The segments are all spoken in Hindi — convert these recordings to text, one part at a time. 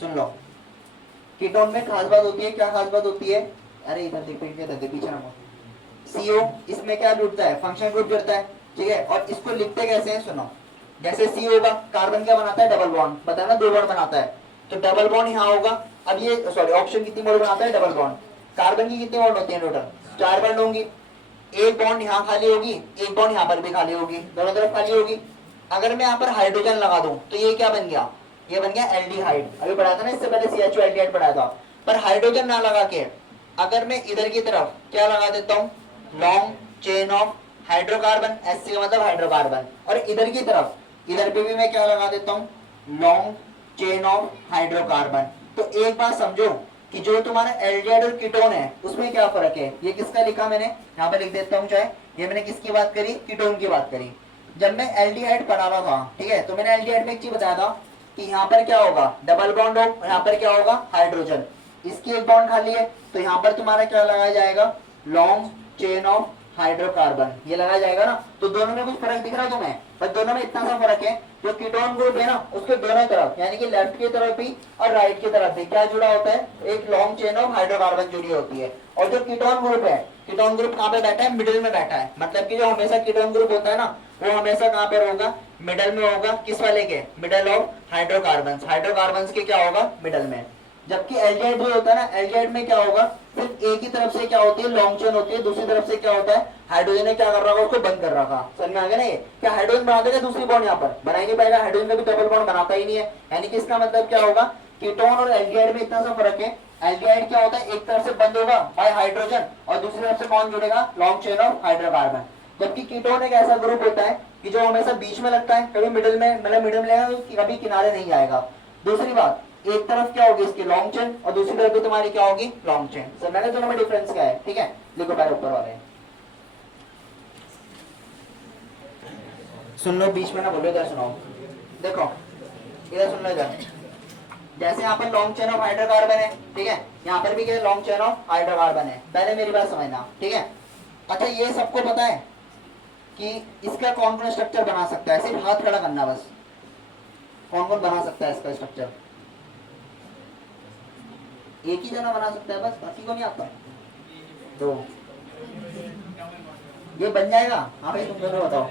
सुन लो, कीटोन में खास बात होती है, क्या खास बात होती है, अरे इधर देख पीछे ना, सीओ इसमें क्या जुड़ता है, फंक्शन ग्रुप जुड़ता है, ठीक है। और इसको लिखते कैसे हैं, सुनो, जैसे सीओ का कार्बन क्या बनाता है, डबल बॉन्ड, पता है ना, 2 बॉन्ड बनाता है, तो डबल बॉन्ड यहाँ होगा। अब ये सॉरी ऑप्शन कितनी बॉन्ड बनाता है, डबल बॉन्ड। कार्बन की कितनी बॉन्ड होती है टोटल, 4 बॉन्ड होंगी। एक बॉन्ड यहाँ खाली होगी, एक बॉन्ड यहाँ पर भी खाली होगी, दोनों तरफ खाली होगी। अगर मैं यहाँ पर हाइड्रोजन लगा दूं तो ये क्या बन गया, ये बन गया एल्डिहाइड। अभी पढ़ा था ना इससे पहले, CHO एल्डिहाइड पढ़ाया था। पर हाइड्रोजन ना लगा के अगर मैं इधर की तरफ क्या लगा देता हूँ, long chain of hydrocarbon, Sc का मतलब हाइड्रोकार्बन, और इधर की तरफ, इधर पे भी मैं क्या लगा देता हूँ, लॉन्ग चेन ऑफ हाइड्रोकार्बन। तो एक बात समझो कि जो तुम्हारा एल्डिहाइड और कीटोन है उसमें क्या फर्क है। ये किसका लिखा मैंने, यहाँ पे लिख देता हूँ चाहे, ये मैंने किसकी बात करी, कीटोन की बात करी। जब मैं एल्डिहाइड पढ़ा रहा था, ठीक है, तो मैंने एल्डिहाइड में एक चीज बताया था कि यहाँ पर क्या होगा, डबल बॉन्ड हो, और यहाँ पर क्या होगा, हाइड्रोजन। इसकी एक बॉन्ड खाली है, तो यहाँ पर तुम्हारा क्या लगाया जाएगा, लॉन्ग चेन ऑफ हाइड्रोकार्बन, ये लगाया जाएगा ना। तो दोनों में कुछ फर्क दिख रहा है तुम्हें, पर दोनों में इतना सा फर्क है, जो कीटोन ग्रुप है ना उसके दोनों तरफ, यानी कि लेफ्ट की तरफ भी और राइट की तरफ भी क्या जुड़ा होता है, एक लॉन्ग चेन ऑफ हाइड्रोकार्बन जुड़ी होती है। और जो कीटोन ग्रुप है, कीटोन ग्रुप कहाँ पे बैठा है, मिडिल में बैठा है। मतलब कि जो हमेशा कीटोन ग्रुप होता है ना, वो हमेशा कहाँ पे होगा, मिडल में होगा। किस वाले के, मिडल ऑफ हाइड्रोकार्बन, हाइड्रोकार्बन के क्या होगा, मिडल में। जबकि एल्डिहाइड जो होता है ना, एल्डिहाइड में क्या होगा, सिर्फ एक ही तरफ से क्या होती है, लॉन्ग चेन होती है, दूसरी तरफ से क्या होता है, हाइड्रोजन ने क्या कर रहा होगा, उसको बंद कर रखा। समझ में आ गया ना। ये क्या हाइड्रोजन बना देगा दूसरी बॉन्ड, यहाँ पर बना ही नहीं पाएगा, हाइड्रोजन कभी डबल बॉन्ड बनाता ही नहीं है। यानी कि इसका मतलब क्या होगा, कीटोन और एल्डिहाइड में इतना सा फर्क है। एल्डिहाइड क्या होता है, एक तरफ से बंद होगा बाय हाइड्रोजन, और दूसरी तरफ से कौन जुड़ेगा, लॉन्ग चेन ऑफ हाइड्रोकार्बन। जबकि कीटोन एक ऐसा ग्रुप होता है कि जो हमेशा बीच में लगता है, कभी मिडिल में, मतलब मिडिल में लेगा, कभी किनारे नहीं आएगा। दूसरी बात, एक तरफ क्या होगी इसकी, लॉन्ग चेन, और दूसरी तरफ भी तुम्हारी क्या होगी, लॉन्ग चेन। समझ में दोनों में डिफरेंस क्या है, ठीक है। लिखो पहले ऊपर वाले, सुन लो, बीच में ना बोलो, इधर सुनाओ। देखो इधर सुन लो, इधर जैसे यहाँ पर लॉन्ग चेन ऑफ हाइड्रोकार्बन है, ठीक है, यहाँ पर भी क्या लॉन्ग चेन ऑफ हाइड्रोकार्बन है। पहले मेरी बात समझना, ठीक है। अच्छा ये सबको पता है कि इसका कौन कौन स्ट्रक्चर बना सकता है, सिर्फ हाथ खड़ा करना बस, कौन कौन बना सकता है इसका स्ट्रक्चर। एक ही जना बना सकता है बस, बाकी को नहीं आता। तो ये बन जाएगा, हाँ भाई तुम दोनों बताओ,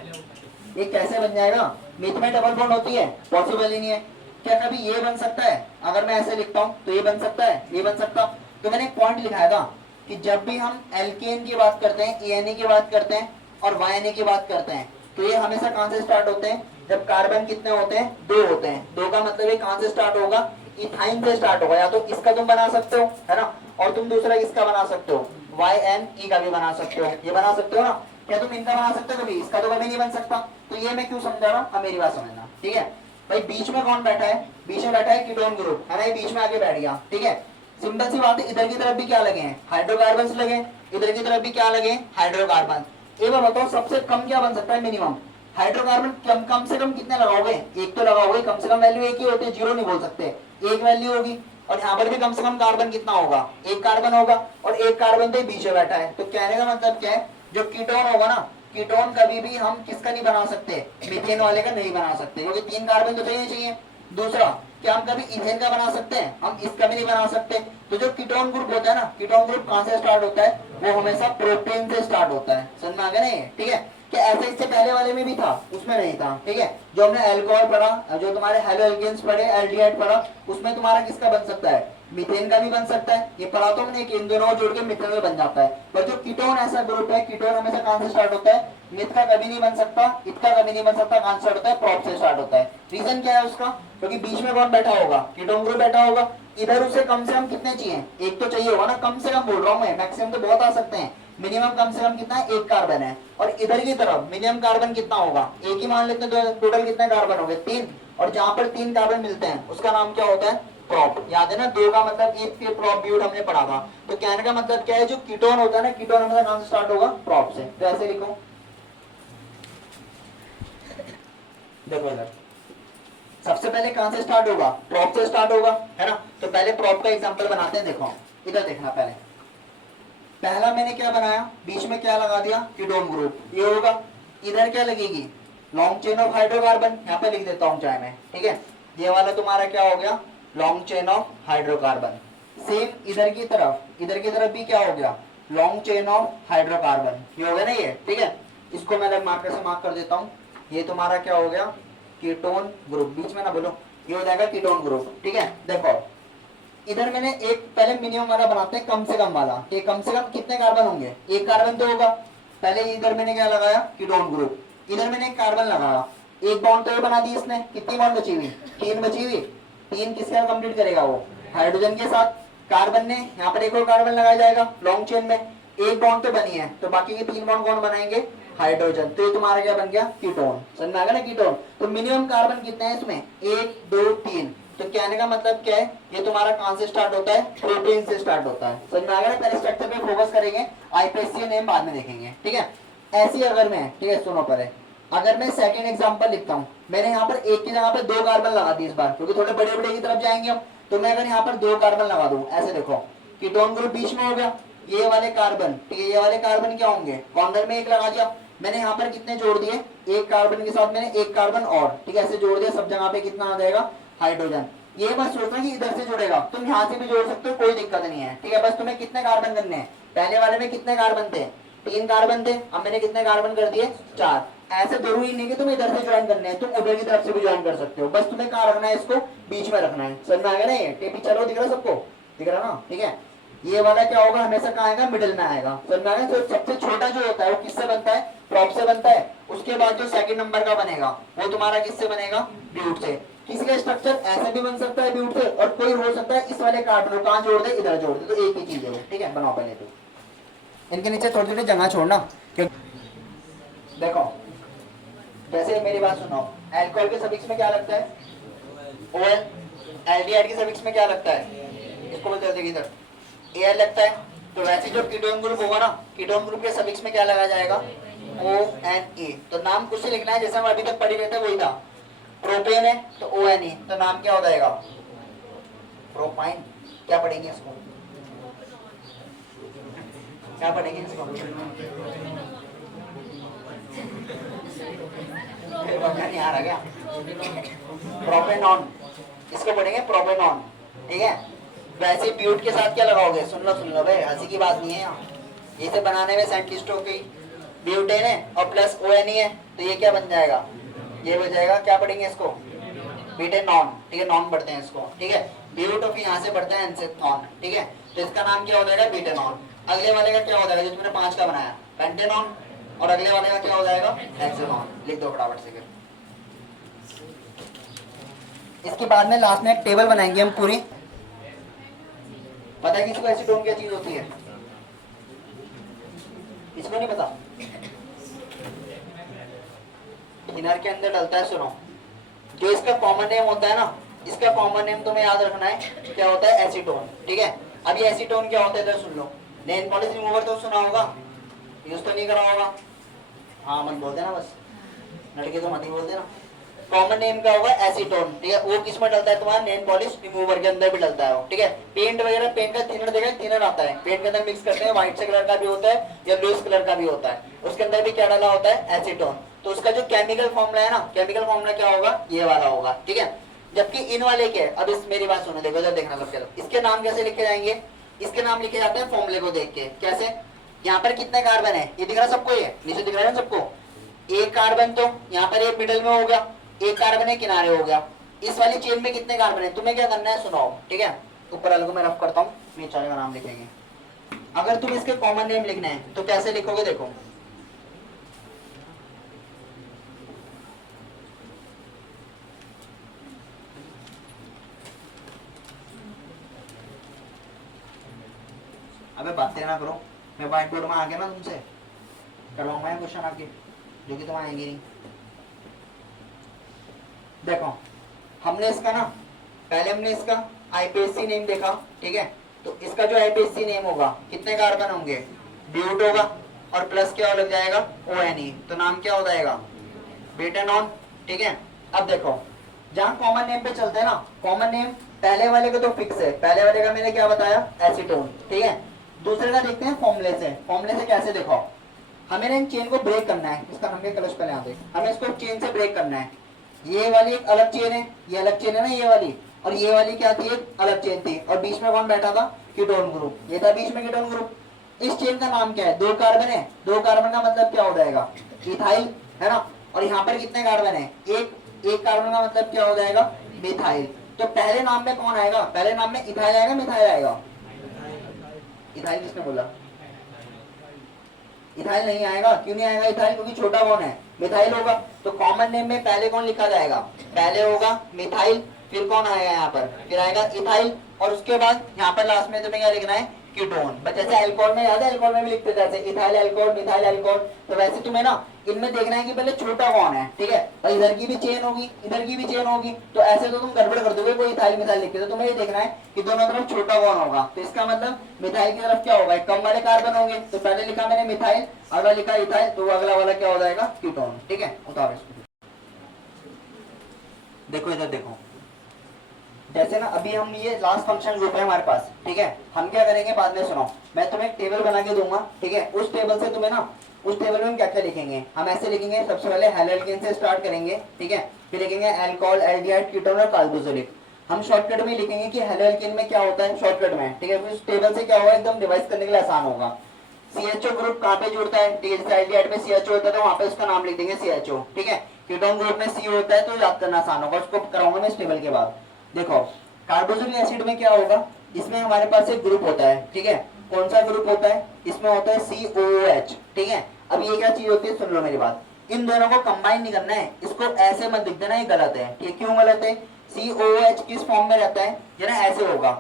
ये कैसे बन जाएगा। मिथ में डबल बॉन्ड होती है, पॉसिबल ही नहीं है। क्या कभी ये बन सकता है, अगर मैं ऐसे लिखता हूँ तो ये बन सकता है, ये बन सकता। तो मैंने एक पॉइंट लिखाया था कि जब भी हम एल्केन की बात करते हैं, ENA की बात करते हैं और YNA की बात करते हैं, तो ये हमेशा कहां से स्टार्ट होते हैं, जब कार्बन कितने होते हैं, 2 होते हैं। 2 का मतलब ये कहां से स्टार्ट होगा, इथाइन से स्टार्ट होगा। या तो इसका तुम बना सकते हो, है ना, और तुम दूसरा इसका बना सकते हो, YNE का भी बना सकते हो, ये बना सकते हो ना। क्या तुम इनका बना सकते हो कभी, इसका तो कभी नहीं बन सकता। तो ये मैं क्यों समझा रहा हूँ, अब मेरी बात समझना, ठीक है भाई। बीच में कौन बैठा है, बीच में बैठा है कीटोन ग्रुप, है ना, ये बीच में आके बैठ गया, ठीक है। सिंपल सी बात है, इधर की तरफ भी क्या लगे हैं, हाइड्रोकार्बन लगे, इधर की तरफ भी क्या लगे, हाइड्रोकार्बन। एक बार बताओ सबसे कम क्या बन सकता है, मिनिमम हाइड्रोकार्बन कम से कम कितने लगाओगे, एक तो लगाओगे, कम से कम वैल्यू एक ही होती है, 0 नहीं बोल सकते, एक वैल्यू होगी। और यहाँ पर भी कम से कम कार्बन कितना होगा, एक कार्बन होगा, और एक कार्बन तो बीच में बैठा है। तो कहने का मतलब क्या है, जो कीटोन होगा ना, कीटोन कभी भी हम किसका नहीं बना सकते, मीथेन वाले का नहीं बना सकते, क्योंकि 3 कार्बन तो चाहिए। दूसरा, क्या हम कभी इथेन का बना सकते हैं, हम इसका भी नहीं बना सकते। तो जो कीटोन ग्रुप होता है ना, कीटोन ग्रुप कहां से स्टार्ट होता है, वो हमेशा प्रोपेन से स्टार्ट होता है। समझ में आ गया ना ये, ठीक है। कि ऐसे इससे पहले वाले में भी था, उसमें नहीं था, ठीक है। जो हमने अल्कोहल पढ़ा, जो तुम्हारे हेलोएल्केन्स पढ़े, एल्डिहाइड पढ़ा, उसमें तुम्हारा किसका बन सकता है, मीथेन का भी बन सकता है। ये पढ़ा तो हमने, इन दोनों को जोड़ के मीथेन में बन जाता है। पर जो कीटोन ऐसा ग्रुप है, कीटोन हमेशा कहां से स्टार्ट होता है, मिथ का कभी नहीं बन सकता, इत का कभी नहीं बन सकता, कहां स्टार्ट होता है, प्रॉप से स्टार्ट होता है। रीजन क्या है उसका, क्योंकि बीच में कौन बैठा होगा, कीटोन ग्रुप बैठा होगा। इधर उसे कम से कम कितने चाहिए, एक तो चाहिए होगा ना, कम से कम बोल रहा हूं मैं, मैक्सिमम तो बहुत आ सकते हैं, मिनिमम कम से कम कितना है, एक कार्बन है। और इधर की तरफ मिनिमम कार्बन कितना होगा, एक ही मान लेते हैं, तो टोटल कितने कार्बन हो गए, 3। और जहां पर 3 कार्बन मिलते हैं उसका नाम क्या होता है, प्रॉप। याद है ना, 2 का मतलब एक के प्रॉप ब्यूट हमने पढ़ा था। तो कहने का मतलब क्या है, जो कीटोन होता है ना, कीटोन हमेशा कहां से स्टार्ट होगा, प्रॉप से। तो ऐसे लिखो, देखो इधर सबसे पहले कहां से स्टार्ट होगा, प्रॉप से स्टार्ट होगा, है ना। तो पहले प्रॉप का एग्जांपल बनाते हैं। देखो इधर देखना, पहला मैंने क्या बनाया, बीच में क्या लगा दिया, कीटोन ग्रुप, ये होगा। इधर क्या लगेगी, लॉन्ग चेन ऑफ हाइड्रोकार्बन, यहाँ पे लिख देता हूँ चाहे मैं, ठीक है। ये वाला तुम्हारा क्या हो गया, long chain of hydrocarbon. Same इधर की तरफ भी क्या हो गया, लॉन्ग चेन ऑफ हाइड्रोकार्बन, ये हो गया ना ये, ठीक है। इसको मैं अलग मार्कर से मार्क कर देता हूँ। ये तुम्हारा क्या हो गया, कीटोन ग्रुप, बीच में ना बोलो, ये हो जाएगा कीटोन ग्रुप, ठीक है। देखो इधर मैंने एक पहले मिनिमम वाला बनाते हैं, कम से कम वाला, कि कम से कम कितने कार्बन होंगे, एक कार्बन तो होगा। पहले इधर मैंने क्या लगाया, कीटोन ग्रुप, इधर मैंने एक कार्बन लगाया, एक बॉन्ड तो ये बना दी इसने, कितनी बॉन्ड बची हुई, 3 बची हुई। 3 किसके साथ कंप्लीट करेगा, वो हाइड्रोजन के साथ। कार्बन ने यहाँ पर एक और कार्बन लगाया जाएगा लॉन्ग चेन में, एक बॉन्ड तो बनी है, तो बाकी के 3 बॉन्ड कौन बनाएंगे, हाइड्रोजन। तो ये तुम्हारा क्या बन गया, कीटोन। समझ में आ गया ना, कीटोन। तो मिनिमम कार्बन कितने हैं इसमें, 1 2 3। तो कहने का मतलब क्या है, ये तुम्हारा कहां से स्टार्ट होता है, प्रोटीन से स्टार्ट होता है। समझ में आ गया ना, पहले स्ट्रक्चर पे फोकस करेंगे, आईपीएससी नेम बाद में देखेंगे, ठीक है। ऐसी अगर मैं, ठीक है सुनो पहले, अगर मैं सेकंड एग्जांपल लिखता हूं, मैंने यहाँ पर एक की जगह पे 2 कार्बन लगा दी इस बार, क्योंकि थोड़े बड़े बड़े की तरफ जाएंगे हम। तो मैं अगर यहाँ पर 2 कार्बन लगा दूं, ऐसे देखो, कीटोन ग्रुप बीच में हो गया, ये वाले कार्बन, ठीक है, ये वाले कार्बन क्या होंगे, कॉर्नर में एक लगा दिया। मैंने यहाँ पर कितने जोड़ दिए, एक कार्बन के साथ मैंने एक कार्बन और, ठीक है, ऐसे जोड़ दिया, सब जगह पे कितना आ जाएगा, हाइड्रोजन। ये बस सोचना कि इधर से जुड़ेगा, तुम यहाँ से भी जोड़ सकते हो, कोई दिक्कत नहीं है, ठीक है। बस तुम्हें कितने कार्बन करने हैं, पहले वाले में कितने कार्बन थे, 3 कार्बन थे, अब मैंने कितने कार्बन कर दिए, 4। ऐसे जरूरी नहीं कि तुम इधर से ज्वाइन करने हैं, तुम उधर की तरफ से भी ज्वाइन कर सकते हो, बस तुम्हें कहाँ रखना है, इसको बीच में रखना है। समझ में आ गया ना, ये टेपी चलो, दिख रहा सबको, दिख रहा ना, ठीक है। ये वाला क्या होगा, हमेशा कहाँ आएगा, मिडिल में आएगा। समझ में आ गया। तो सबसे छोटा जो होता है वो किससे बनता है, प्रॉप से बनता है। उसके बाद जो सेकंड नंबर का बनेगा वो तुम्हारा किससे बनेगा, ब्यूट से। किसी का स्ट्रक्चर ऐसे भी बन सकता है ब्यूट से, और कोई हो सकता है इस वाले कार्बन को कहाँ जोड़ दे, इधर जोड़ दे, तो एक ही चीज है, ठीक है। बनाओ पहले तो इनके नीचे थोड़ी थोड़ी जगह छोड़ना। देखो जैसे मेरी बात सुनो, अल्कोहल के सफिक्स में क्या लगता है, ओएल। एल्डिहाइड के सफिक्स में क्या लगता है, इसको बोलते हैं इधर एल लगता है। तो वैसे जो कीटोन ग्रुप होगा ना, कीटोन ग्रुप के सफिक्स में क्या लगाया जाएगा, ओ एन ए। तो नाम कुछ से लिखना है, जैसे हम अभी तक पढ़ी रहे थे वही था। प्रोपेन है तो ओ एन ए, तो नाम क्या हो जाएगा, प्रोपाइन। क्या पढ़ेंगे इसको, क्या पढ़ेंगे इसको, नहीं आ रहा क्या, प्रोपेनॉन, इसको पढ़ेंगे प्रोपेनॉन, ठीक है। वैसे ब्यूट के साथ क्या लगाओगे, सुन लो भाई, हंसी की बात नहीं है यहाँ। इसे बनाने में साइंटिस्टों की ब्यूटेन है और प्लस ओ एन ई है, तो ये क्या बन जाएगा, ये हो जाएगा, क्या पढ़ेंगे इसको, ब्यूटेनॉन, ठीक है। नॉन पढ़ते हैं इसको, ठीक है। ब्यूट ऑफ यहाँ से पढ़ते हैं, एन से नॉन, ठीक है। तो इसका नाम क्या हो जाएगा, ब्यूटेनॉन। अगले वाले का क्या हो जाएगा, जो तुमने 5 का बनाया, पेंटेनॉन। और अगले वाले का क्या हो जाएगा, हेक्सेनॉन। लिख दो फटाफट से। फिर इसके बाद में लास्ट में एक टेबल बनाएंगे हम पूरी। पता है किसको एसीटोन क्या चीज होती है, इसको नहीं पता, इनर के अंदर डलता है। सुनो, जो इसका कॉमन नेम होता है ना, इसका कॉमन नेम तुम्हें याद रखना है, क्या होता है, एसीटोन, ठीक है। अब ये एसीटोन क्या होता है, इधर सुन लो। नेल पॉलिश रिमूवर तो सुना होगा, यूज तो नहीं करा होगा, हाँ मत बोल देना, बस लड़के तो मत ही बोल देना। कॉमन नेम क्या होगा, एसीटोन, ठीक है। वो किस में डलता है, तुम्हारा नेल पॉलिश रिमूवर के अंदर भी डलता है, ठीक है। पेंट वगैरह, पेंट का थिनर देखा, थिनर आता है पेंट के अंदर मिक्स करते हैं, व्हाइट से कलर का भी होता है या ब्लू कलर का भी होता है, उसके अंदर भी क्या डाला होता है, एसीटोन। तो उसका जो केमिकल फॉर्मूला है ना, केमिकल फॉर्मूला क्या होगा, ये वाला होगा, ठीक है। जबकि इन वाले के, अब इस मेरी बात सुनो, देखो जब देखना सबके लोग, इसके नाम कैसे लिखे जाएंगे, इसके नाम लिखे जाते हैं फॉर्मूले को देख के। कैसे, यहाँ पर कितने कार्बन है, ये दिख रहा सबको, ये नीचे दिख रहा है सबको, एक कार्बन, तो यहाँ पर एक मिडल में हो गया, एक कार्बन है किनारे हो गया। इस वाली चेन में कितने कार्बन है, तुम्हें क्या करना है, सुनाओ, ठीक है। ऊपर वाले को मैं रफ करता हूँ, नीचे वाले का नाम लिखेंगे। अगर तुम इसके कॉमन नेम लिखना है तो कैसे लिखोगे, देखो अबे बातें ना करो, मैं व्हाइट बोर्ड में आ गया ना तुमसे करवाऊंगा क्वेश्चन आपके, जो कि तुम आएंगे नहीं। देखो हमने इसका ना, पहले हमने इसका आईपीएससी नेम देखा, ठीक है। तो इसका जो आईपीएससी नेम होगा, कितने कार्बन होंगे, ब्यूट होगा और प्लस क्या लग जाएगा, ओएनई, तो नाम क्या हो जाएगा, ब्यूटेनॉन, ठीक है। अब देखो जहां कॉमन नेम पे चलते हैं ना, कॉमन नेम पहले वाले का तो फिक्स है, पहले वाले का मैंने क्या बताया, एसीटोन, ठीक है। दूसरे का देखते हैं फॉर्मूले से। फॉर्मूले से कैसे, देखो हमें ना इन चेन को ब्रेक करना है, इसका हम कलश पहले आते, हमें इसको चेन से ब्रेक करना है। ये वाली एक अलग चेन है, ये अलग चेन है ना ये वाली, और ये वाली क्या थी, एक अलग चेन थी, और बीच में कौन बैठा था, कीटोन ग्रुप, ये था बीच में कीटोन ग्रुप। इस चेन का नाम क्या है, दो कार्बन है, दो कार्बन का मतलब क्या हो जाएगा, इथाइल, है ना। और यहाँ पर कितने कार्बन है, एक कार्बन का मतलब क्या हो जाएगा, मिथाइल। तो पहले नाम में कौन आएगा, पहले नाम में इथाइल आएगा, मिथाइल आएगा, इथाइल किसने बोला, इथाइल नहीं आएगा, क्यों नहीं आएगा इथाइल, क्योंकि छोटा कौन है, मिथाइल होगा। तो कॉमन नेम में पहले कौन लिखा जाएगा, पहले होगा मिथाइल, फिर कौन आएगा यहाँ पर, फिर आएगा इथाइल, और उसके बाद यहाँ पर लास्ट में तुम्हें क्या लिखना है, कीटोन। बस जैसे अल्कोहल में याद है, अल्कोहल में भी लिखते थे ऐसे इथाइल अल्कोहल, मिथाइल अल्कोहल, तो वैसे तुम्हें ना इनमें देखना है कि पहले छोटा कौन है, ठीक है। और इधर की भी चेन होगी, इधर की भी चेन होगी, तो ऐसे तो तुम गड़बड़ कर दोगे, कोई इथाइल मिथाइल लिख के, तो तुम्हें ये देखना है कि दोनों तरफ छोटा कौन होगा। तो इसका मतलब मिथाइल की तरफ क्या होगा, कम वाले कार्बन होंगे, तो पहले लिखा मैंने मिथाइल, अगला लिखा इथाइल, तो अगला वाला क्या हो जाएगा, कीटोन, ठीक है। उतारो इसको, देखो इधर देखो, जैसे ना अभी हम ये लास्ट फंक्शन ग्रुप है हमारे पास, ठीक है। हम क्या करेंगे बाद में, सुनो, मैं तुम्हें एक टेबल बना के दूंगा, ठीक है। उस टेबल से तुम्हें ना, उस टेबल में हम क्या क्या लिखेंगे, हम ऐसे लिखेंगे, सबसे पहले हेलोल्केन से स्टार्ट करेंगे, ठीक है। फिर लिखेंगे अल्कोहल, एल्डिहाइड, कीटोन और कार्बोक्सिलिक। हम शॉर्टकट में लिखेंगे कि हेलोल्केन में क्या होता है, शॉर्टकट में, ठीक है। फिर उस टेबल से क्या होगा, एकदम रिवाइज करने के लिए आसान होगा। CHO ग्रुप कहाँ पे जुड़ता है, ठीक है, जैसे एल्डिहाइड में CHO होता है तो वहाँ पे उसका नाम लिख देंगे CHO, ठीक है। कीटोन ग्रुप में C होता है, तो याद करना आसान होगा, उसको कराऊंगा मैं इस टेबल के बाद। देखो कार्बोक्सिलिक एसिड में क्या होगा, इसमें हमारे पास एक ग्रुप होता है, ठीक है। कौन सा ग्रुप होता है, इसमें होता है COOH, ठीक है। अब ये क्या चीज होती है, सुन लो मेरी बात, इन दोनों को कंबाइन नहीं करना है, इसको ऐसे मत लिख देना, ये गलत है, ठीक, क्यों गलत है, COOH किस फॉर्म में रहता है, ये ना ऐसे होगा,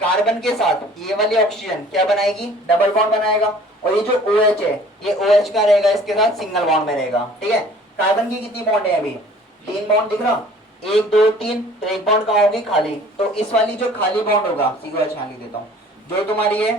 कार्बन के साथ ये वाली ऑक्सीजन क्या बनाएगी, डबल बॉन्ड बनाएगा, और ये जो OH है, ये OH का रहेगा, इसके साथ सिंगल बॉन्ड में रहेगा, ठीक है। कार्बन की कितनी बॉन्ड है अभी, 3 बॉन्ड दिख रहा, 1 2 3, तो एक बॉन्ड कहाँ होगी, खाली, तो इस वाली जो खाली बॉन्ड होगा, COH यहाँ लिख देता हूँ, जो तुम्हारी है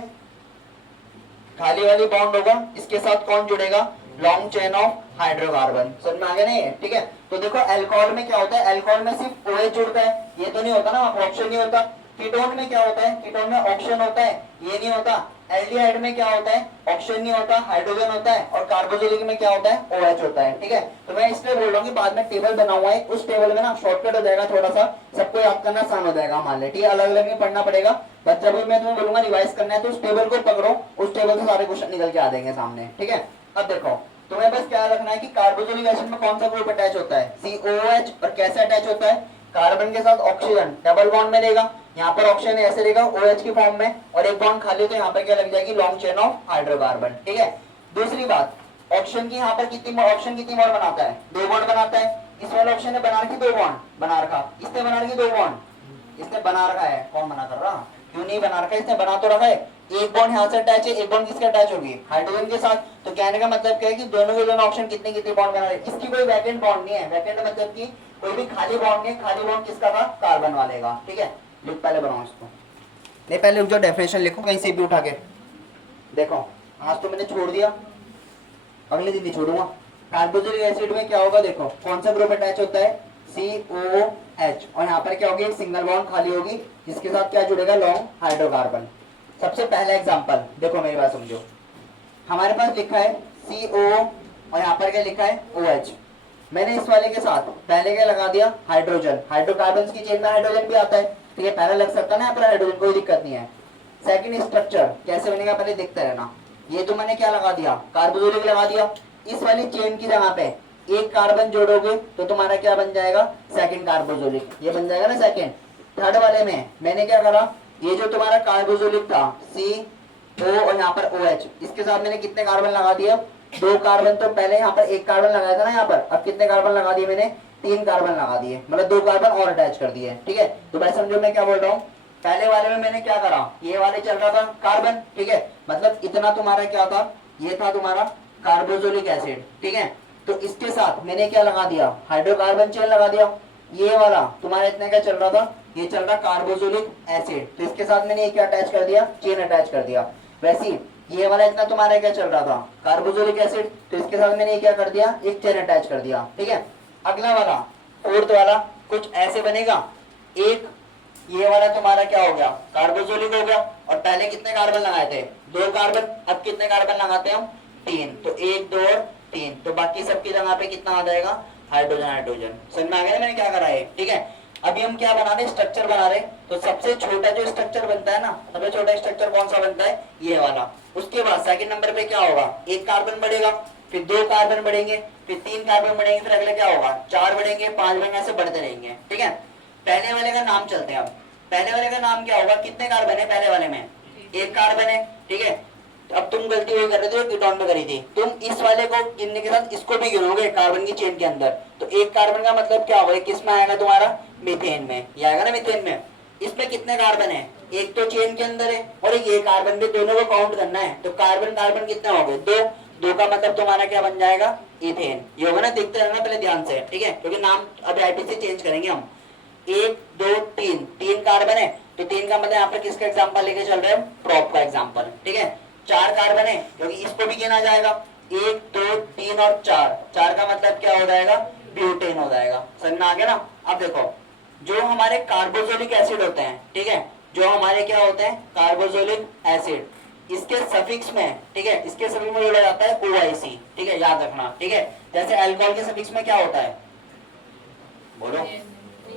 खाली वाली बॉन्ड होगा, इसके साथ कौन जुड़ेगा, लॉन्ग चेन ऑफ हाइड्रोकार्बन, समझ में आ गया नहीं, ठीक है। तो देखो अल्कोहल में क्या होता है, अल्कोहल में सिर्फ OH जुड़ता है, ये तो नहीं होता ना, ऑप्शन नहीं होता। कीटोन में क्या होता है, कीटोन में ऑक्सीजन होता है, ये नहीं होता। एल्डिहाइड में क्या होता है, ऑक्सीजन नहीं होता, हाइड्रोजन होता है। और कार्बोक्सिलिक में क्या होता है, OH होता है, ठीक है। तो मैं इसलिए बोल रहा हूँ कि बाद में टेबल बना हुआ है, उस टेबल में ना शॉर्टकट हो जाएगा, थोड़ा सा सबको याद करना आसान हो जाएगा, मान ले, ठीक है। अलग अलग नहीं पढ़ना पड़ेगा, बस जब मैं तुम्हें बोलूंगा रिवाइज करना है, तो उस टेबल को पकड़ो, उस टेबल से सारे क्वेश्चन निकल के आ जाएंगे सामने, ठीक है। अब देखो तुम्हें बस क्या रखना है कि कार्बोक्सिलिक एसिड में कौन सा ग्रुप अटैच होता है, COOH, और कैसे अटैच होता है, कार्बन के साथ ऑक्सीजन डबल बॉन्ड में रहेगा, यहाँ पर ऑक्सीजन ऐसे रहेगा OH की फॉर्म में, और एक बॉन्ड खाली, तो यहाँ पर क्या लग जाएगी, लॉन्ग चेन ऑफ हाइड्रोकार्बन, ठीक है। दूसरी बात, ऑक्सीजन की यहाँ पर कितनी, ऑक्सीजन कितनी बॉन्ड बनाता है, 2 बॉन्ड बनाता है। इस वाले ऑक्सीजन ने बना रखी 2 बॉन्ड, बना रखा, इसने बना रखी 2 बॉन्ड, इसने बना रखा है, कौन बना कर रहा, क्यों नहीं बना रखा, इसने बना तो रखा है। एक बॉन्ड यहाँ से अटैच है, एक बॉन्ड किसके अटैच होगी, हाइड्रोजन के साथ। तो कहने का मतलब क्या है कि दोनों के दोनों ऑक्सीजन कितने कितने बॉन्ड बना रहे हैं, इसकी कोई वैकेंट बॉन्ड नहीं है, वैकेंट मतलब कि कोई भी खाली बॉन्ड नहीं, खाली बॉन्ड किसका था, कार्बन वाले का, ठीक है। लिख पहले बनाओ इसको, नहीं पहले जो डेफिनेशन लिखो कहीं से भी उठा के, देखो आज तो मैंने छोड़ दिया, अगले दिन नहीं छोड़ूंगा। कार्बोक्सिलिक एसिड में क्या होगा, देखो कौन सा ग्रुप अटैच होता है, COOH, और यहाँ पर क्या होगी, एक सिंगल बॉन्ड खाली होगी, जिसके साथ क्या जुड़ेगा, लॉन्ग हाइड्रोकार्बन। सबसे पहला एग्जांपल देखो, मेरी बात समझो, हमारे पास लिखा है CO, और यहाँ पर क्या लिखा है, OH। मैंने इस वाले के साथ पहले क्या लगा दिया, हाइड्रोजन, हाइड्रोकार्बन की चेन में हाइड्रोजन भी आता है, तो ये पहले लग सकता है ना यहाँ पर हाइड्रोजन, कोई दिक्कत नहीं है। सेकंड स्ट्रक्चर कैसे बनेगा पहले देखते रहना, ये तो मैंने क्या लगा दिया, कार्बोक्सिलिक लगा दिया, इस वाली चेन की जगह पे एक कार्बन जोड़ोगे तो तुम्हारा क्या बन जाएगा, सेकंड कार्बोक्सिलिक, ये बन जाएगा ना सेकंड। थर्ड वाले में मैंने क्या करा, ये जो तुम्हारा कार्बोक्सिलिक था CO और यहाँ पर OH, इसके साथ मैंने कितने कार्बन लगा दिए, 2 कार्बन, तो पहले यहाँ पर 1 कार्बन लगाया था ना यहाँ पर, अब कितने कार्बन लगा दिए मैंने, 3 कार्बन लगा दिए, मतलब 2 कार्बन और अटैच कर दिए, ठीक है। तो भाई समझो मैं क्या बोल रहा हूँ, पहले वाले में मैंने क्या करा, ये वाले चल रहा था कार्बन, ठीक है, मतलब इतना तुम्हारा क्या था, ये था तुम्हारा कार्बोक्सिलिक एसिड, ठीक है। तो इसके साथ मैंने क्या लगा दिया, हाइड्रोकार्बन चेन लगा दिया। ये वाला तुम्हारा इतने क्या चल रहा था, ये चल रहा कार्बोक्सिलिक एसिड, तो इसके साथ मैंने क्या अटैच कर दिया, चेन अटैच कर दिया। वैसे ही ये वाला इतना तुम्हारा क्या चल रहा था, कार्बोक्सिलिक एसिड, तो इसके साथ मैंने क्या कर दिया, एक चेन अटैच कर दिया, ठीक है। अगला वाला फोर्थ वाला कुछ ऐसे बनेगा, एक ये वाला तुम्हारा क्या हो गया, कार्बोक्सिलिक हो गया, और पहले कितने कार्बन लगाए थे, 2 कार्बन, अब कितने कार्बन लगाते हैं हम, 3, तो 1 2 और 3, तो बाकी सबकी जगह पे कितना आ जाएगा, हाइड्रोजन, हाइड्रोजन। समझ में आ गया ना मैंने क्या करा है, ठीक है। अभी हम क्या बना रहे हैं, स्ट्रक्चर बना रहे हैं। तो सबसे छोटा जो स्ट्रक्चर बनता है ना, सबसे छोटा स्ट्रक्चर कौन सा बनता है, ये वाला। उसके बाद सेकंड नंबर पे क्या होगा, एक कार्बन बढ़ेगा, फिर 2 कार्बन बढ़ेंगे, फिर 3 कार्बन बढ़ेंगे, फिर अगले क्या होगा, 4 बढ़ेंगे, 5 बढ़ेंगे, ऐसे बढ़ते रहेंगे। ठीक है, पहले वाले का नाम चलते हैं। अब पहले वाले का नाम क्या होगा, कितने कार्बन है पहले वाले में, एक कार्बन है। ठीक है, अब तुम गलती वही कर रहे थे जो कीटोन में करी थी, तुम इस वाले को गिनने के साथ इसको भी गिनोगे कार्बन की चेन के अंदर। तो एक कार्बन का मतलब क्या होगा, किस में आएगा तुम्हारा, मीथेन में। ये आएगा ना मीथेन में। इसमें कितने कार्बन है, एक तो चेन के अंदर है और एक ये कार्बन भी, दोनों को काउंट करना है। तो कार्बन कार्बन कितने हो गए, 2। 2 का मतलब तुम्हारा क्या बन जाएगा, इथेन। ये होगा ना, देखते रहना पहले ध्यान से। ठीक है, क्योंकि नाम अभी आईपीसी चेंज करेंगे हम। 1 2 3 3 कार्बन है, तो 3 का मतलब यहाँ पर किसका एग्जांपल लेके चल रहे हैं, प्रोप का एग्जांपल। ठीक है, 4 कार्बन है क्योंकि इसको भी गिना जाएगा, 1 2 3 और 4। 4 का मतलब क्या हो जाएगा, ब्यूटेन हो जाएगा। समझ में आ गया ना। अब देखो, जो हमारे कार्बोक्सिलिक एसिड होते हैं, ठीक है, जो हमारे क्या होते हैं, कार्बोक्सिलिक एसिड, इसके सफिक्स में, ठीक है, इसके सफिक्स में जोड़ा जाता है OIC। ठीक है, याद रखना। ठीक है, जैसे अल्कोहल के सफिक्स में क्या होता है, बोलो,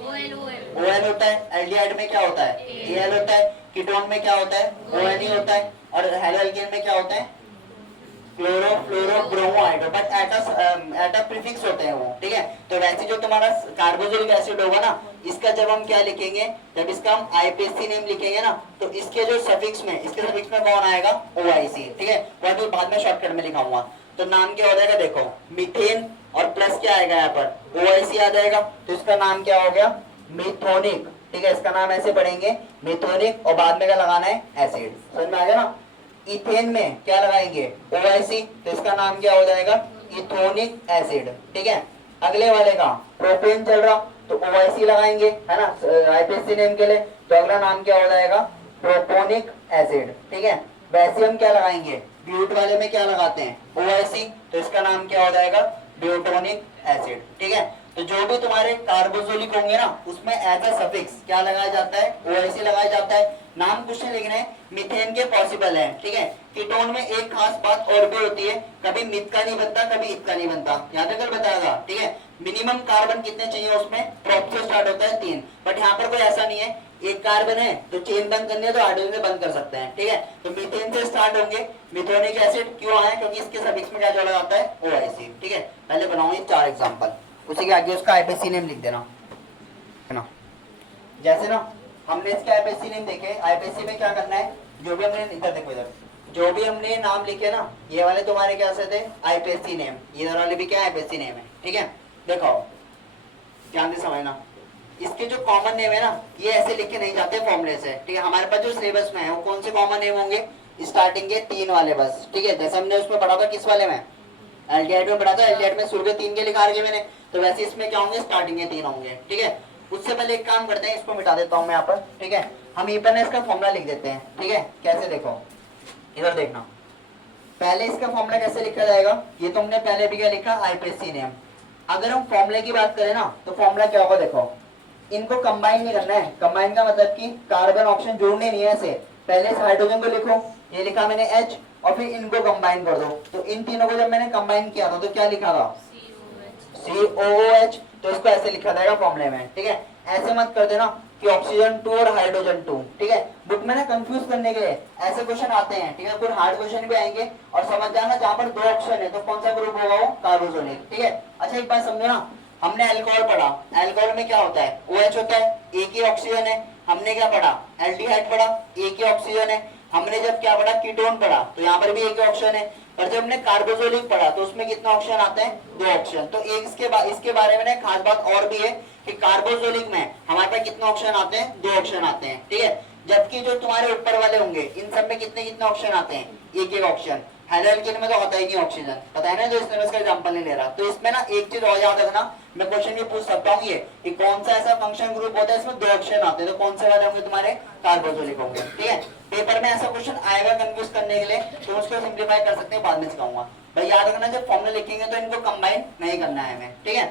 OL होता है। एल्डिहाइड में क्या होता है, AL होता है। कीटोन में क्या होता है, ONE होता है। और हेलोएल्केन में क्या होता है, chloro fluoro bromo hydro, but Etah prefix होते हैं वो। ठीक है, तो वैसे जो तुम्हारा कार्बोक्सिलिक एसिड होगा ना, इसका जब हम क्या लिखेंगे, जब इसका हम आईपीएससी नेम लिखेंगे ना, तो इसके जो सफिक्स में, इसके सफिक्स में कौन आएगा, OIC। ठीक है, वो अभी बाद में शॉर्टकट में लिखाऊंगा। तो नाम क्या हो जाएगा, देखो, मीथेन और प्लस क्या आएगा यहाँ पर, OIC आ जाएगा। तो इसका नाम क्या हो गया, मिथोनिक। ठीक है, इसका नाम ऐसे पढ़ेंगे, मिथोनिक, और बाद में क्या लगाना है, एसिड। समझ में आ गया ना। इथेन में क्या लगाएंगे, OIC, तो इसका नाम क्या हो जाएगा, इथोनिक एसिड। ठीक है, अगले वाले का प्रोपेन चल रहा, तो OIC लगाएंगे, है ना, आईपीएससी नेम के लिए। तो अगला नाम क्या हो जाएगा, प्रोपोनिक एसिड। ठीक है, वैसे हम क्या लगाएंगे, ब्यूट वाले में क्या लगाते हैं, OIC, तो इसका नाम क्या हो जाएगा, ब्यूटोनिक एसिड। ठीक है, तो जो भी तुम्हारे कार्बोक्सिलिक होंगे ना, उसमें एज अ सफिक्स क्या लगाया जाता है, OIC लगाया जाता है। नाम कुछ नहीं लिखना है, मीथेन के पॉसिबल है। ठीक है, कीटोन में एक खास बात और भी होती है, कभी मिथ का नहीं बनता, कभी इत का नहीं बनता, यहाँ तक कल बताएगा। ठीक है, मिनिमम कार्बन कितने चाहिए उसमें, प्रोप से स्टार्ट होता है 3, बट यहाँ पर कोई ऐसा नहीं है, एक कार्बन है तो चेन बंद करनी है तो हाइड्रोजन से बंद कर सकते हैं। ठीक है, तो मीथेन से स्टार्ट होंगे। मिथोनिक एसिड क्यों आया, क्योंकि इसके सफिक्स में क्या जोड़ा जाता है, OIC। ठीक है, पहले बनाऊंगी 4 एग्जांपल, उसी के आगे उसका आईपीएससी नेम लिख देना, है ना। जैसे ना हमने इसके आईपीएससी नेम देखे, आईपीएससी में क्या करना है, जो भी हमने इधर देखो, इधर जो भी हमने नाम लिखे ना, ये वाले तुम्हारे क्या से थे, आईपीएससी नेम, ये वाले भी क्या आईपीएससी नेम है। ठीक है, देखो ध्यान से समझना, इसके जो कॉमन नेम है ना, ये ऐसे लिखे नहीं जाते फॉर्मूले से। ठीक है, हमारे पास जो सिलेबस में है वो कौन से कॉमन नेम होंगे, स्टार्टिंग के 3 वाले बस। ठीक है, जैसे हमने उसमें पढ़ा था, किस वाले में, एल्डिहाइड में पढ़ा था, एल्डिहाइड में शुरू के 3 के लिखा रखे मैंने, तो वैसे इसमें क्या होंगे, स्टार्टिंग के 3 होंगे। ठीक है, उससे पहले एक काम करते हैं, इसको मिटा देता हूं मैं यहाँ पर। ठीक है, हम ये पर इसका फॉर्मूला लिख देते हैं। ठीक है, कैसे, देखो इधर देखना, पहले इसका फॉर्मूला कैसे लिखा जाएगा, ये तुमने पहले भी क्या लिखा, आईपीएससी नेम। अगर हम फॉर्मूले की बात करें ना, तो फॉर्मूला क्या होगा, देखो इनको कंबाइन नहीं करना है। कंबाइन का मतलब कि कार्बन ऑप्शन जोड़ने नहीं है ऐसे, पहले इस हाइड्रोजन को लिखो, ये लिखा मैंने H, और फिर इनको कंबाइन कर दो। तो इन तीनों को जब मैंने कंबाइन किया था तो क्या लिखा था, COOH, तो इसको ऐसे लिखा जाएगा फॉर्मूले में। ठीक है, ऐसे मत कर देना कि ऑक्सीजन 2 और हाइड्रोजन 2। ठीक है, बुक में ना कंफ्यूज करने के लिए ऐसे क्वेश्चन आते हैं। ठीक है, कुछ हार्ड क्वेश्चन भी आएंगे, और समझ जाना जहां पर 2 ऑप्शन है तो कौन सा ग्रुप होगा, वो कार्बोक्सिलिक। ठीक है, अच्छा एक बात समझो ना, हमने अल्कोहल पढ़ा, अल्कोहल में क्या होता है, OH होता है, एक ही ऑक्सीजन है। हमने क्या पढ़ा, एल्डिहाइड पढ़ा, एक ही ऑक्सीजन है। हमने जब क्या पढ़ा, कीटोन पढ़ा, तो यहाँ पर भी एक ही ऑप्शन है। और जब हमने कार्बोक्सिलिक पढ़ा तो उसमें कितना ऑप्शन आते हैं, 2 ऑप्शन। तो एक इसके बारे में खास बात और भी है कि कार्बोक्सिलिक में हमारे पास कितने ऑप्शन आते हैं, 2 ऑप्शन आते हैं। ठीक है, जबकि जो तुम्हारे ऊपर वाले होंगे इन सब में कितने कितने ऑप्शन आते हैं, एक एक ऑप्शन। हेलोएल्केन में तो होता ही नहीं ऑक्सीजन, पता है ना, जो इसमें इसका एग्जांपल नहीं ले रहा। तो इसमें ना एक चीज और याद रखना, मैं क्वेश्चन ये पूछ सकता हूँ ये कि कौन सा ऐसा फंक्शन ग्रुप होता है इसमें 2 ऑप्शन आते हैं, तो कौन से वाले होंगे तुम्हारे, कार्बोक्सिलिक होंगे। ठीक है, पेपर में ऐसा क्वेश्चन आएगा कंफ्यूज करने के लिए, तो उसको सिंप्लीफाई कर सकते हैं, बाद में सिखाऊंगा। भाई याद रखना, जब फॉर्मूला लिखेंगे तो इनको कंबाइन नहीं करना है हमें। ठीक है,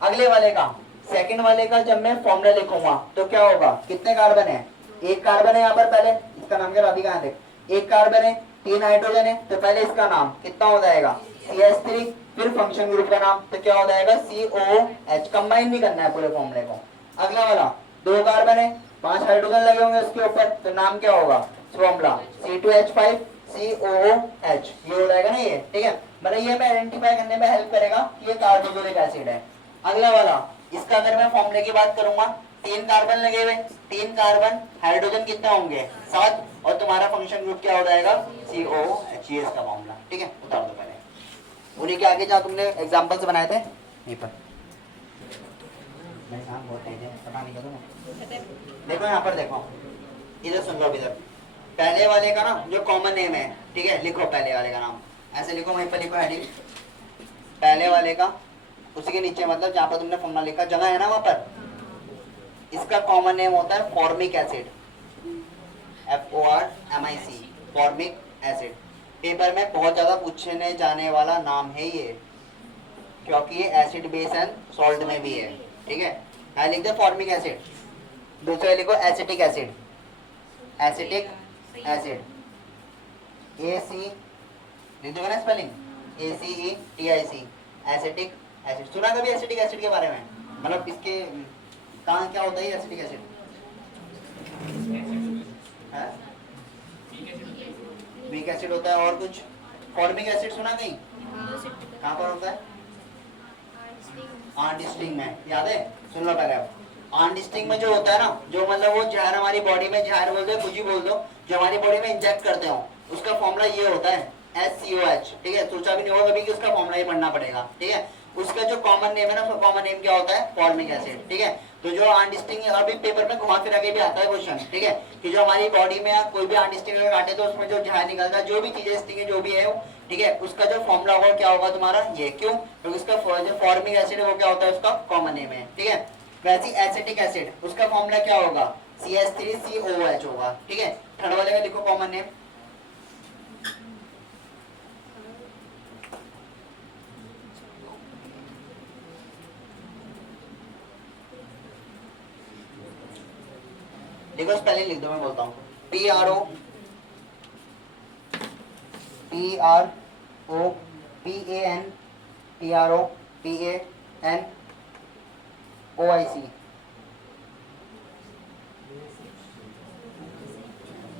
अगले वाले का, सेकंड वाले का जब मैं फॉर्मूला लिखूंगा तो क्या होगा, कितने कार्बन है, एक कार्बन है यहाँ पर, पहले इसका नाम क्या, राधिका यहाँ देख, एक कार्बन है, 3 हाइड्रोजन है, तो पहले इसका नाम कितना हो जाएगा, CH3, फिर फंक्शन ग्रुप का नाम, तो क्या हो जाएगा, COH। कंबाइन नहीं करना है पूरे फॉर्मूले को। अगला वाला 2 कार्बन है, 5 हाइड्रोजन लगे होंगे उसके ऊपर, तो नाम क्या होगा? फॉर्मूला C2H5 COOH, ये हो जाएगा ना ये, ठीक है। मतलब ये हमें आइडेंटिफाई करने में हेल्प करेगा कि ये कार्बोक्सिलिक एसिड है। अगला वाला, इसका अगर मैं फॉर्मूले की बात करूंगा, 3 कार्बन लगे हुए, 3 कार्बन, हाइड्रोजन कितने होंगे? 7, और तुम्हारा फंक्शन ग्रुप क्या हो जाएगा? COOH, ये इसका फॉर्मूला, ठीक है। उतार दो पहले उन्हीं के आगे जहाँ तुमने एग्जाम्पल्स बनाए थे यहीं पर। मेरे काम बहुत तेज है, पता नहीं चलो। देखो यहाँ पर देखो, इधर सुन लो इधर, पहले वाले का ना जो कॉमन नेम है, ठीक है, लिखो पहले वाले का नाम, ऐसे लिखो, वहीं पर लिखो हेडिंग पहले वाले का, उसी के नीचे मतलब जहाँ पर तुमने फॉर्मूला लिखा जगह है ना वहाँ पर, इसका कॉमन नेम होता है formic acid, FORMIC, formic acid. Paper में बहुत ज्यादा पूछने जाने वाला नाम है ये, क्योंकि ये एसिड बेस एंड सॉल्ट में भी है, ठीक है। यहाँ लिख दे फॉर्मिक एसिड, दूसरा लिखो acetic acid, acetic acid, AC लिख दोगे ना स्पेलिंग, ACETIC, एसिटिक एसिड। सुना कभी एसिटिक एसिड के बारे में? मतलब इसके कहाँ क्या होता है एसिटिक एसिड? वीक एसिड होता है, और कुछ? फॉर्मिक एसिड सुना कहीं? कहाँ पर होता है? आंटिस्टिंग में, याद है? सुन लो पहले। आंटिस्टिंग में जो होता है ना, जो मतलब वो जहर हमारी बॉडी में, जहर बोल दो कुछ ही बोल दो, जो हमारी बॉडी में इंजेक्ट करते हो, उसका फॉर्मूला ये होता है SCOH, ठीक है। सोचा भी नहीं होगा कभी कि उसका फॉर्मूला ही पढ़ना पड़ेगा, ठीक है। उसका जो कॉमन नेम है ना, उसका कॉमन नेम क्या होता है? फॉर्मिक एसिड, ठीक है। तो जो आंटिस्टिंग, अभी पेपर में घुमा फिरा के भी आता है क्वेश्चन, ठीक है, कि जो हमारी बॉडी में कोई भी आंटिस्टिंग काटे तो उसमें जो जहर निकलता है, जो भी चीजें स्टिंग जो भी है, ठीक है, उसका जो फॉर्मूला होगा क्या होगा तुम्हारा? ये। क्यों? क्योंकि उसका जो फॉर्मिक एसिड है वो क्या होता है? उसका कॉमन नेम है, ठीक है। वैसे एसिटिक एसिड, उसका फॉर्मूला क्या होगा? CH3COOH होगा, ठीक है। थर्ड वाले का लिखो कॉमन नेम, देखो स्पेलिंग लिख दो, मैं बोलता हूँ, PRO PANOIC।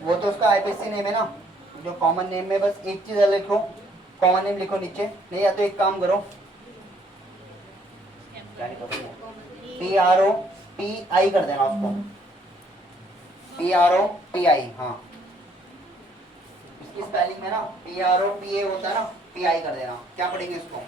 वो तो उसका IPC नेम है ना, जो कॉमन नेम में बस एक चीज लिखो, कॉमन नेम लिखो नीचे, नहीं या तो एक काम करो, PRO PI कर देना उसको, PRO PI, हाँ। इसकी स्पेलिंग में ना PRO PA होता है ना, PI कर देना। क्या पढ़ेंगे इसको?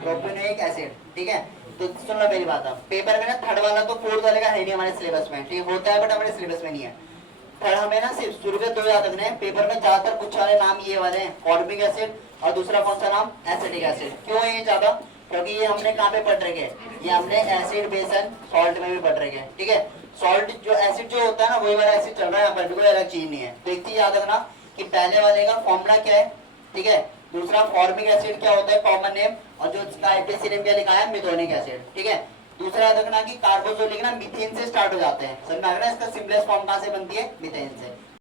प्रोपेनोइक एसिड, ठीक है। तो सुन लो मेरी बात, अब पेपर में ना थर्ड वाला तो फोर्थ वाले का है नहीं हमारे सिलेबस में, ठीक होता है बट हमारे सिलेबस में नहीं है। थर्ड हमें ना सिर्फ शुरू के 2 याद रखने हैं, पेपर में ज्यादातर पूछने वाले नाम ये वाले हैं, फॉर्मिक एसिड और दूसरा कौन सा नाम? Acetic acid. क्यों ये ज्यादा? क्योंकि ये हमने कहाँ पे पढ़ रखे, ये हमने एसिड बेस एंड सॉल्ट में भी पढ़ रखे, ठीक है। सॉल्ट जो एसिड जो होता है ना, वही वाला एसिड चल रहा है यहाँ पर, कोई अलग चीज नहीं है। तो एक चीज याद रखना कि पहले वाले का फॉर्मूला क्या है, ठीक है। दूसरा फॉर्मिक एसिड क्या होता है? कॉमन नेम, और जो इसका आईपीसी नेम क्या लिखा है? मिथोनिक एसिड, ठीक है। दूसरा याद रखना कि कार्बोक्सिलिक ना मीथेन से स्टार्ट हो जाते हैं, समझ में आ रहा है? इसका सिंपलेस्ट फॉर्म कहाँ से बनती है? मीथेन से।